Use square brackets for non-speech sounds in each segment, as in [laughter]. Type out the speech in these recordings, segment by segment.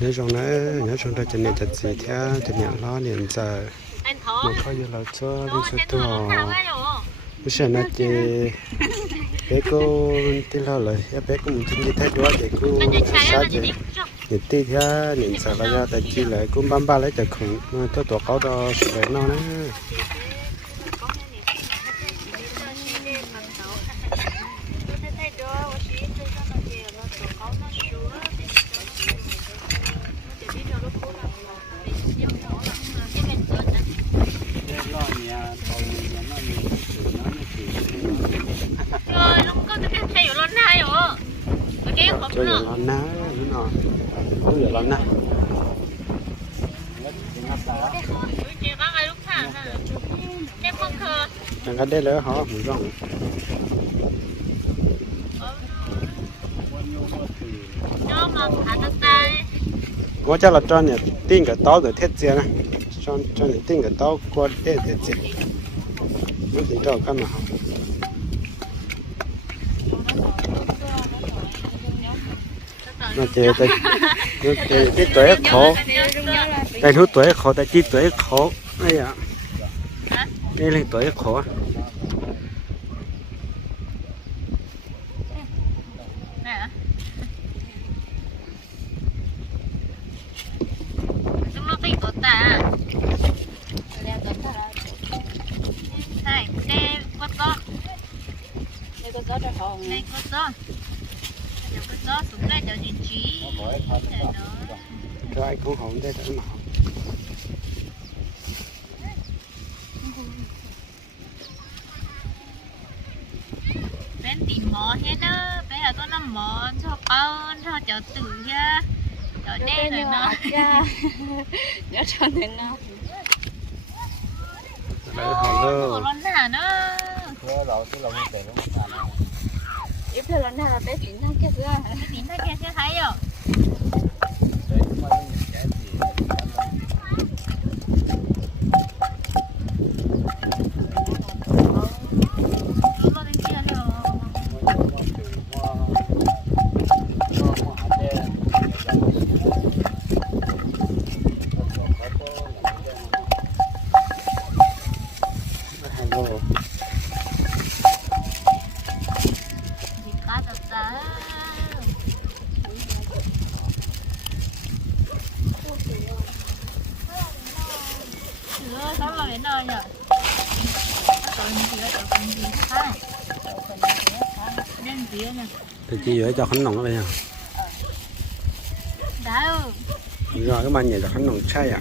nếu trong nữa, nếu trong đó chân này chặt gì thế chân này lo liền giờ mà có gì là cho đi số tuổi bây giờ nó chỉ bé cô tí lo rồi bé cô mình chân đi thay đuôi để cô sao chứ nhìn tí thế nhìn sợ là ra tại chi lại cũng bám ba lấy chặt khủng. Tôi tuổi cao đó sợ nó nữa cho giờ lo ná nó nó có giờ lo ná. Chẳng hạn đây là họ muốn rong có chắc là cho nhà tin cả tao rồi thiết diện này cho cho nhà tin cả tao qua để thiết diện mới tính cho các mà học nó chơi tại nó chơi cái tuổi khổ tại thứ tuổi khổ tại chi tuổi khổ đây ạ đây là tuổi khổ xuống đây cho trí. Cho ai cũng hổn đây đó mà bên tìm mỏ hết đó. Bây giờ tôi làm mỏ cho con cho cho tử nha cho đen rồi nó. nhớ cho nên nó hỏng con hả nó ít thôi lần nào là bé tính thằng kia ra cái tính thay kia sẽ thấy rồi Lo đến kia rồi hello thì cá tập ta Đến nơi Nên gì nè thì chị ở cho khánh nồng đây à Đâu rồi các bạn nhảy cho khánh nồng chay à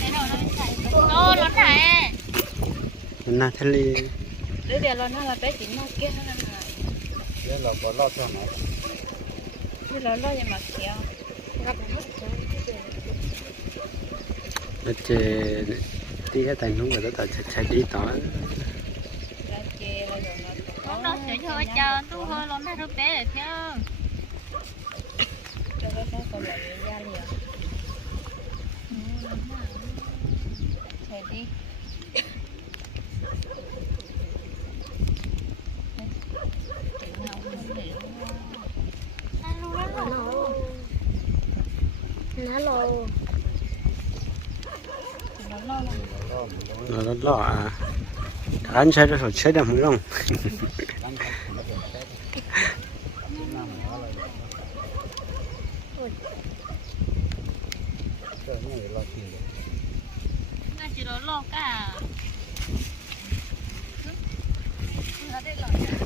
Cái nó nó này na thế li đấy giờ lần nào là bé tính thằng kia nó là đây là bỏ cho này lo kéo nó chơi tí cái tay nung rồi đó tại chạy đi tỏ nó Nó sẽ thôi chờ Tu hơi này bé chạy đi đầm không Nó chỉ đó lo cả để trên dòng nó trở lại Không? Chơi chơi cho không đâu. Đâu lần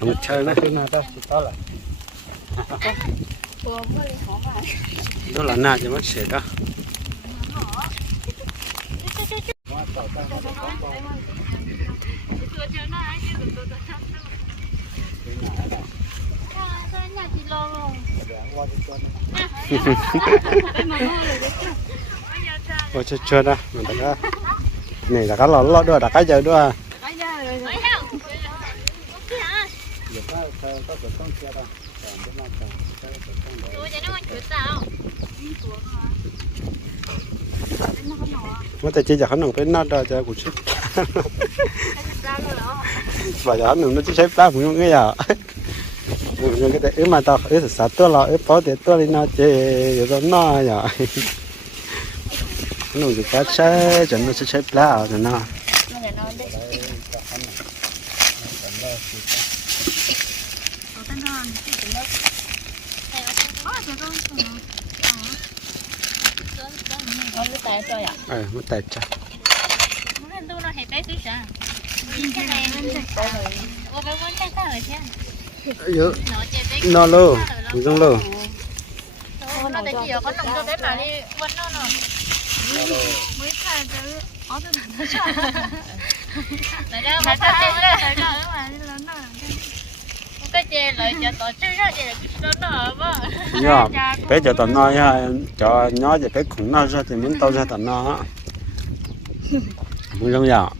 không chơi nữa đó là na cho mất sệt đó. Ôi chơi chơi đó, mình đã cá, này đã cá lỏ lỏ đua, đã cá giờ đua. Mà tại chỉ giờ hắn nồng bên nó đó cho cụ chết. Và giờ hắn nồng nó chỉ xếp ba phụ cái giờ. Nhưng cái đấy mà tao ấy là tôi là ấy bỏ tiền tôi lên nó chơi rồi nó giờ. Nó nồng cái xe cho nó sẽ xếp lá rồi nó. Cái tay rồi à? Ờ, nó tại cha. Yo, no lo, không lo. nó tại chỉ có nồng cho cái mà đi vẫn nó nó mới khai tới ó từ từ đấy mà sao chơi đấy mà lớn Nhớ, bé cho tao nói ha, cho nhỏ thì bé cũng nói ra thì muốn tao ra tao nó. Muốn giống nhau.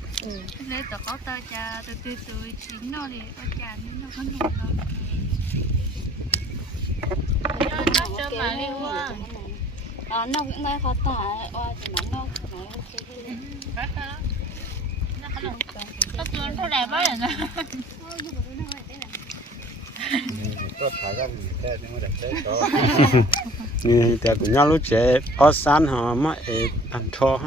lấy tao có tao cha từ từ từ chín nó đi tao cha nó có nồng nó nó cho mà đi qua nó cũng ngay khó tả, oa thì nó nó nó ok hết. nó có nồng nó lớn nó đẹp quá rồi Như thì cũng nhau lúc trẻ có san họ mà ế ăn cho họ. Cá sắp lỡ sắp sắp lá này ạ. Mình không có lên chỗ này nữa, một trong. Một trong. Một lên chỗ nó. Mà luôn đã đai à, cũng nhé cụ. Ừ. Cho là lo cái gì à, bên thang à. Cút chó, cái gì ở đây à lo cút chó, mọi cút người chó.คือก็อยู่ออสเตรเลียอย่าง À,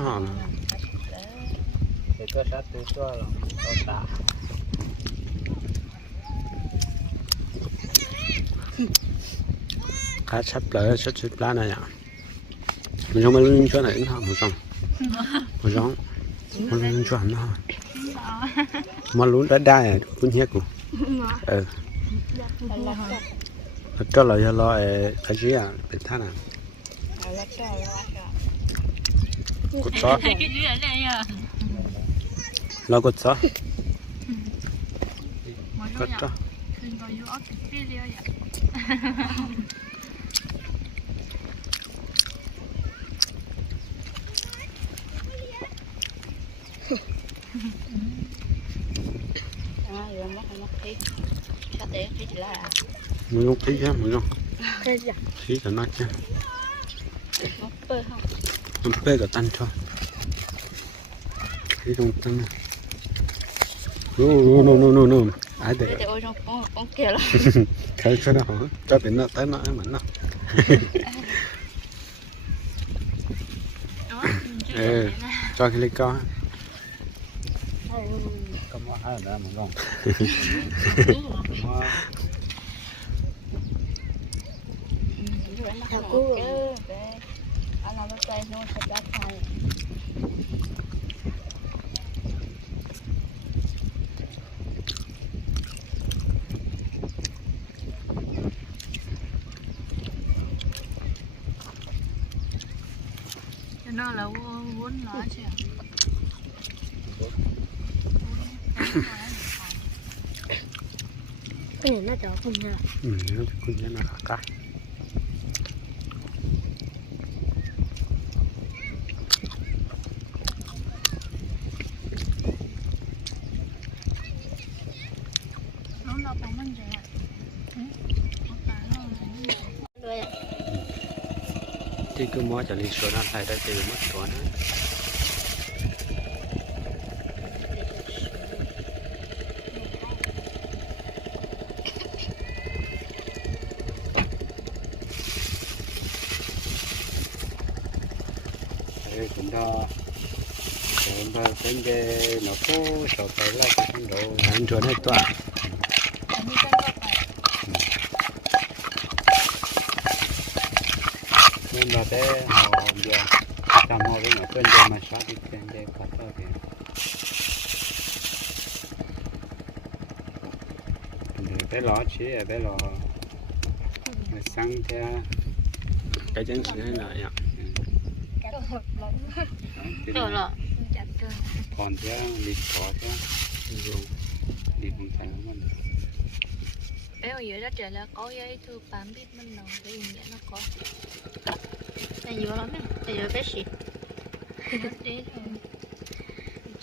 rồi nó không mất thích. Sao thế? Thích là à? Mình không thích á, mình không. cái gì Thích là nó chứ. Mất bơ không? Mình bê cả tan cho. Thích không tan. No, no, no, no, no. Ai để thì ôi trong con con kia là thấy cho nó hả? Cho biển nó tới nó [laughs] em [laughs] nó. Ừ, cho cái ly co rồi nó không Anh làm cái nó là vốn lá chứ cái này nó đỏ Ừ, nó cũng như nó khá cá. nó? Thì cứ mua cho ly số nó lại đã từ mất tuổi nữa. Đây cũng đó cũng đó bên có sầu tới là cái con đồ. Anh chuẩn hết toàn? Như cái đó phải nên là thế họ giờ làm họ với nó bên đây mà sát đi bên đây có tao thì để bé lọ chỉ là bé lọ mà sang theo cái chân này là rồi rồi còn theo lịch có theo đi không phải lắm bé ở dưới đất trời là có giấy thư bán biết mình nào cái gì nó có Này nhiều lắm. Này nhiều cái gì.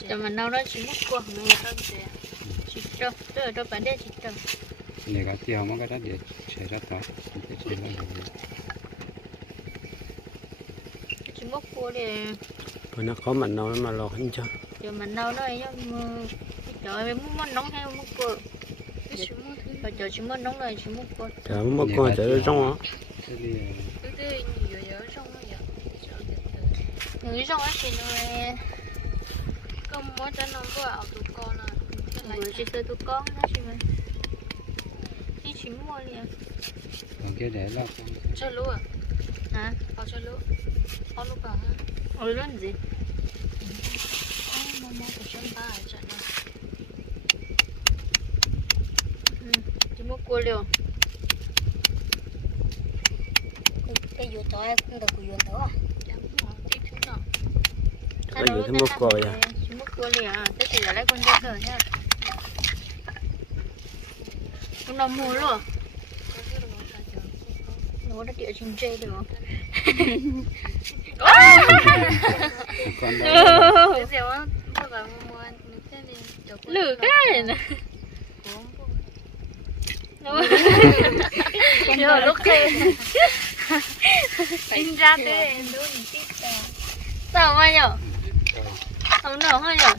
Cho [laughs] mà nấu đó chỉ mất qua người ta sẽ chỉ cho. Tức là cho bán đây chỉ cho. để cái tiêu mà cái đó để chế ra đó để ra Chỉ mất qua để Rồi nó có mình đâu mà lo hết cho cho mình nấu nó ấy trời ơi muốn món nóng hay mất qua. Và chờ chỉ mất nóng này chỉ mất qua. Trời mà con chơi trong á từ. Người trong á thì nó không muốn cho nó vừa ở tụi con à người chỉ tới tụi con đó chị mình. Đi chỉ mua liền. còn kia để là cho lúa à Hả? Họ cho lúa Họ lúa cả ha Ôi lớn gì? Mua của chân ba ở trận này Chỉ mất qua liền. cái vụ tối cũng được của vụ tối à nào Bây giờ thì mất qua vậy Chỉ mất qua liền à. Thì là lấy con dao rồi nha. Con nào mua luôn. Nó đã địa trên dây được. [laughs] con [laughs] Cái gì á Mua Nước cái cô Lử cái nó này. Của ông cô. Chưa lúc kia. In ra thế Đúng tí tờ Sao mà nhở? Không nở hơi nhở?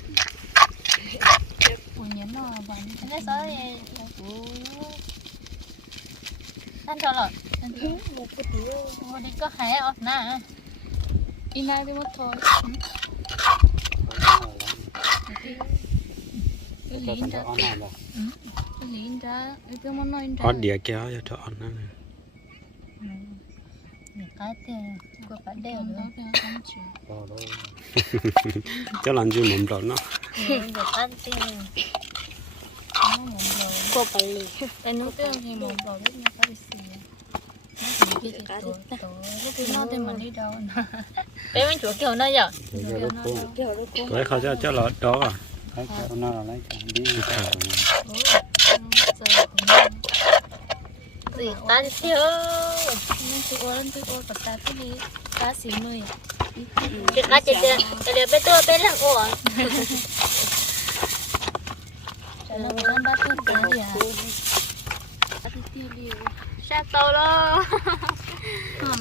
Ủa nhớ nó thế Cái sao thì Ăn cho lợn. một cái đứa Mua đi có hái ở nè. In ai đi mất thôi Cái lý in ra Cái lý in ra Cái cái món nó in ra Ở địa kéo cho cho nó Cái tiền của bạn đều Còn nữa. đó cái không chỉ cho làm gì mồm rồi nó. Được ăn tiền. Nó mồm rồi. Cô phải lì. Tại nó cái thì mồm rồi lúc nó có bị xì Nó chỉ cái gì tối tối Lúc cái nó thì mà đi đâu nè Bé mình chúa kiểu này nhở? rồi rồi lúc cô kiểu đó cô vậy khó cho cho lọ đó à lấy cho nó là lấy cái đi thở Ủa, giờ cũng nên Gì ta thì thiếu. Nên tôi ua lên tôi ua tập ta cái đi Ta xì mươi Cái cá chết tiền. Cái điều bé tôi bé là ủa. Cho nó bị ăn bát tôi cái gì à Bát tôi tiêu liều Sao tao lo.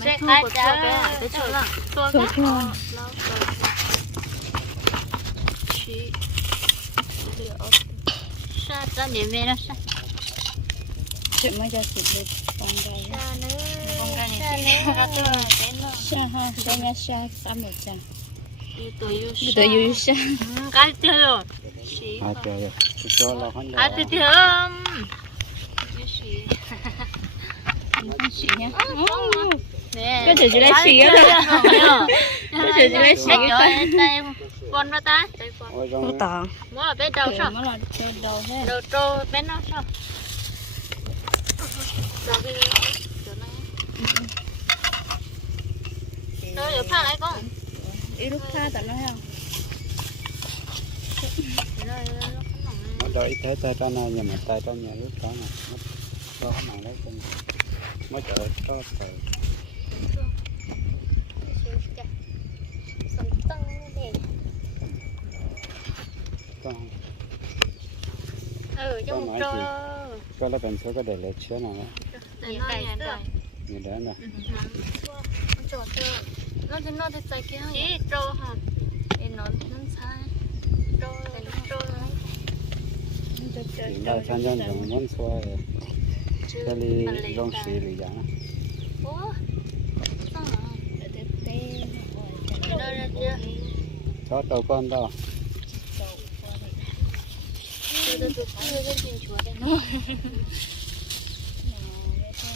Sẽ cá chả. Bé chỗ là. Chua cái. Chị Sao ta để về nó sao? chuyện mới cho xịt được con đây Sao? Con gà này Sao chị? Gà tôi là tên nó. Ha đây nha xa xăm được Đi tuổi yêu yêu xa. Cái tiêu rồi. Chị à trời ơi. Cho chị [laughs] con xị nha. Nè. Cái chữ lấy xì á. Cái chữ lấy xì Cái tay con vào ta. Nó Mua ở bên đầu sao? nó là chơi đầu hết Đầu trâu bên nó sao? Giờ cái Chỗ này. Rồi được pha lại con. ít lúc tha tao nói không? Rồi nó nó đợi thế tay ra này nhưng mà tay trong nhà lúc đó này nó đó mà lấy con. Mới chờ cho trời con ừ trong một trâu có là bên số có để lấy chứa nào đó. Để nó nhảy đời như đó nè. Nó trò chơi. Nó thì nó thì chạy kia chỉ trâu hả? Để nó nó sai trâu trâu hiện tại sang dân dùng muốn xua cái ly rong xì lì cái chưa? Cho đầu con đó chưa được được chưa cái gì chuột đây nó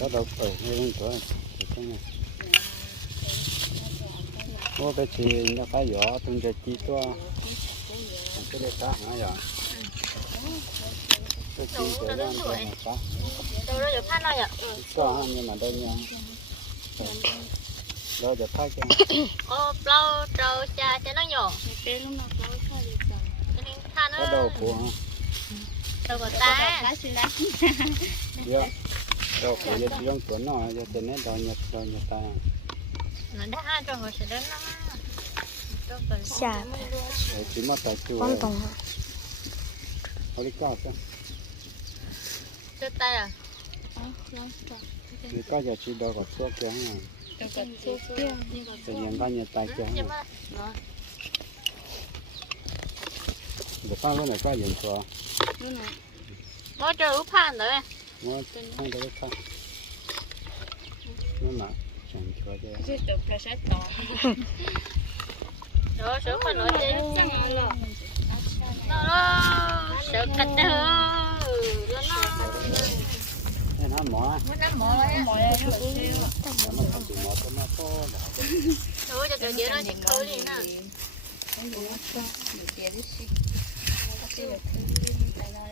cho đầu ở ngay bên này thì cái gì nó phải giỏ tung cho chi to cái đây cá hả vậy cái chi cái đó nó là cá đâu đó được pha này ạ có nhưng mà đây nha đâu được phát cho ô lâu trâu cha cho nó nhỏ có cái có đầu nó của đâu có ta cá xí lá [laughs] dạ có giờ chỉ trong tuần nó giờ tên này đòi nhật đòi nhật ta. Nó đã cho họ sẽ đến nó Ờ, chỉ mất tài chủ con tổng họ đi cao cơ cho à? Đi cao giờ chỉ đâu có số kia? Hả tự nhiên ta nhật tài kia hả được cao lúc này cao hiện số nó nè có cho úp phan rồi nó không được cao nó nè chẳng cho thế chứ được là sẽ to rồi sữa mà là lo nó nó sợ cạch đó nó nó mỏ nó mỏ lấy mọi người nó chỉ mỏ nó to rồi cho tụi nó chịu thôi đi nè nó đây là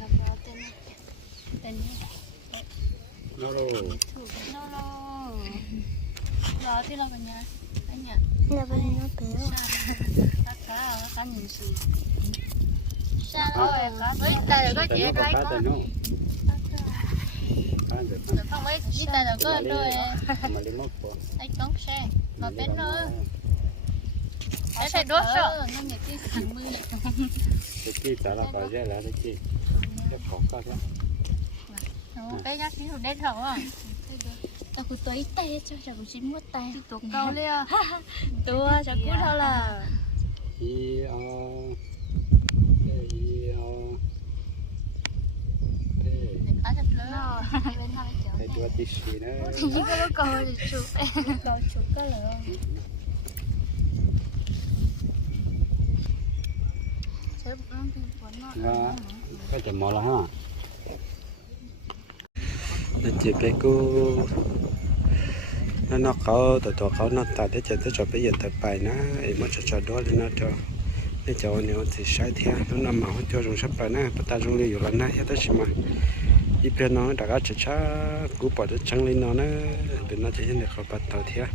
làm bao tên tên nó rồi rồi thì lo cả nhà cả nhà nhà bên nó cá cá cá nhìn gì sao rồi cá với tay là có tên chị con có đây cá được không mấy chị tay là có đôi anh con xe mà bên nó để thấy đốt cái mưa cái chi trả là phải ra là cái chi cái khó cao thế cái nhát xíu đến thở à? Tao cứ tới tay cho chả có chín mất tay tụ câu liền tua chả cút thôi là. i o i o cá thật lớn bên hai chỗ cái chua tí xì nữa thì những cái câu thì chụp câu chụp cái lửa sẽ nó thì vẫn nó Và cái chầm mò là ha nó chỉ cái cô nó nó có tụi tụi có nó tại để cho tới cho bây giờ tập bài nó em mới cho cho đó lên nó cho để cho nếu thì sai theo nó nằm mà không cho dùng sắp bài nó bắt ta dùng liều là nó hết tất mà ít bên nó đã có chả chả cú bỏ được trắng lên nó nó để nó chỉ để khó bắt tàu theo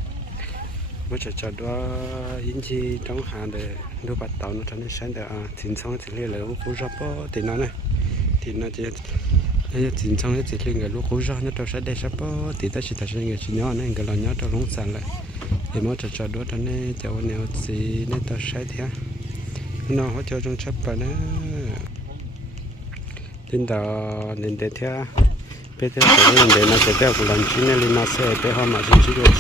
mới cho cho đó yên chi trong hàng để đưa bắt tàu nó cho nên sáng để à chính xong thì liên lại lúc khô ra bỏ thì nó này thì nó chỉ lấy chính xong thì liên người lúc khô ra nó cho sẽ để sắp bỏ thì ta chỉ ta sẽ người chỉ nhỏ này người là nhỏ cho lông sàn lại thì mới cho cho đó cho nên cho nếu gì nên ta sẽ theo nó hỗ trợ trong chấp vào đó tin đó nên để theo bây giờ cái nên để nó sẽ theo của lần chín nên nó sẽ để họ mà chính trị được